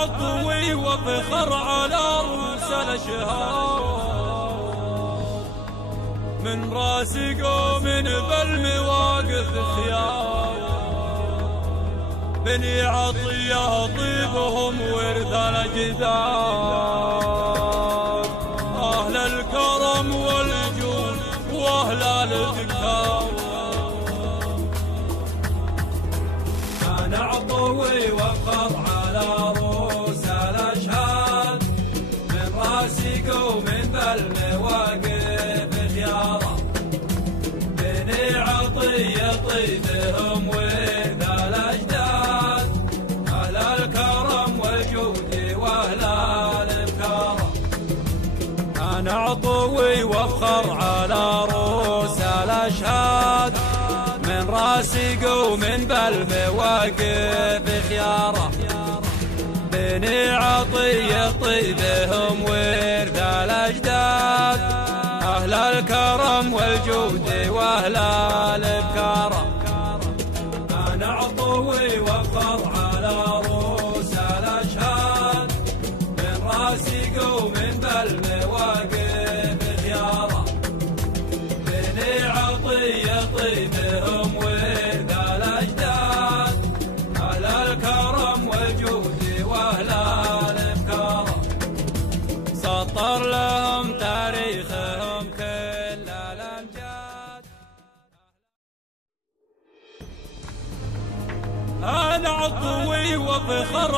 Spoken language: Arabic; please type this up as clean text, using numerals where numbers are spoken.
عطوي وفخر على رؤوس الاشهار، من راس قوم بالمواقف خيار، بني عطية طيبهم ورث الأجداد، أهل الكرم والجود وأهل الذكار. أنا عطوي وفخر على رؤوس الأشهاد، من راس قوم بالمواقف خيارا، بني عطية طيبهم ورث الأجداد، أهل الكرم والجود وأهل الإبكار. أنا عطوي وافخر على رؤوس الأشهاد، من راس قوم بالمواقف خيارة، بني عطية طيبهم ورث الأجداد، أهل الكرم والجود وأهل الإبكار. أنا عطوي وافخر على رؤوس الأشهاد، من راس قوم بالمواقف خيارة، بني عطية طيبهم ورث الأجداد، أهل الكرم والجود وأهل الإبكار. سطر لهم تاريخهم كل الأمجاد. أنا عطوي وفخر